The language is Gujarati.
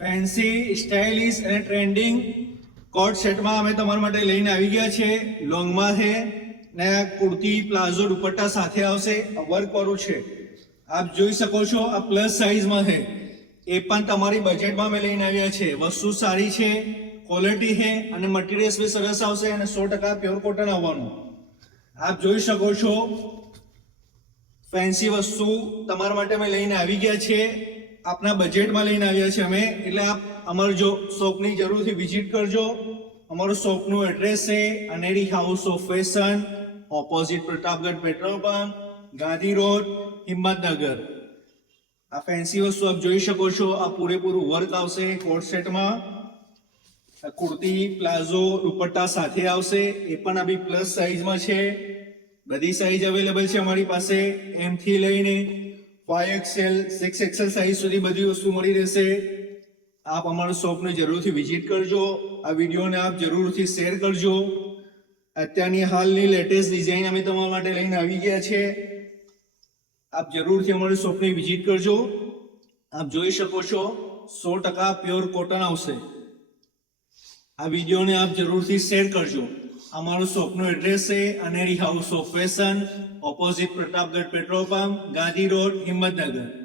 ફેન્સી, સ્ટાઇલિશ અને ટ્રેન્ડિંગ કોટ સેટમાં અમે તમારા માટે લઈને આવી ગયા છે. લોંગમાં છે ને કુર્તી પ્લાઝો દુપટ્ટા સાથે આવશે. વર્ક વાળું છે. આપ જોઈ શકો છો આ પ્લસ સાઇઝમાં છે. એ પણ તમારી બજેટમાં અમે લઈને આવ્યા છે. વસ્તુ સારી છે, ક્વોલિટી છે અને મટીરિયલ્સ બી સરસ આવશે અને 100% પ્યોર કોટન આવવાનું. આપ જોઈ શકો છો ફેન્સી વસ્તુ તમારા માટે અમે લઈને આવી ગયા છે. આપના બજેટમાં લઈને આવ્યા છે અમે. એટલે આપ અમારો જો શોપની જરૂરથી વિઝિટ કરજો. અમારું શોપનું એડ્રેસ છે Aneri house of fashion, opposite Pratapgarh petrol pump, Gandhi road, Himmatnagar. આ ફેન્સી વસ્તુ આપ જોઈ શકો છો. આ પૂરેપૂરું વર્ક આવશે કોટ સેટમાં. કુર્તી, પ્લાઝો, દુપટ્ટા સાથે આવશે. એ પણ આ બી પ્લસ સાઇઝમાં છે. બધી સાઇઝ અવેલેબલ છે અમારી પાસે. M થી લઈને 5XL 6XL સાઇઝ સુધી બધી વસ્તુ મળી રહેશે. આપ અમારા શોપને જરૂરથી વિઝિટ કરજો. આ વિડીયોને આપ જરૂરથી શેર કરજો. અત્યારની હાલની લેટેસ્ટ ડિઝાઇન અમે તમારા માટે લઈને આવી ગયા છે. આપ જરૂરથી અમારી શોપની વિઝિટ કરજો. આપ જોઈ શકો છો 100% પ્યોર કોટન આવશે. આ વિડીયોને આપ જરૂરથી શેર કરજો. અમારું શોપનું એડ્રેસ છે Aneri house of fashion, opposite Pratapgarh petrol pump, Gandhi road, Himmatnagar.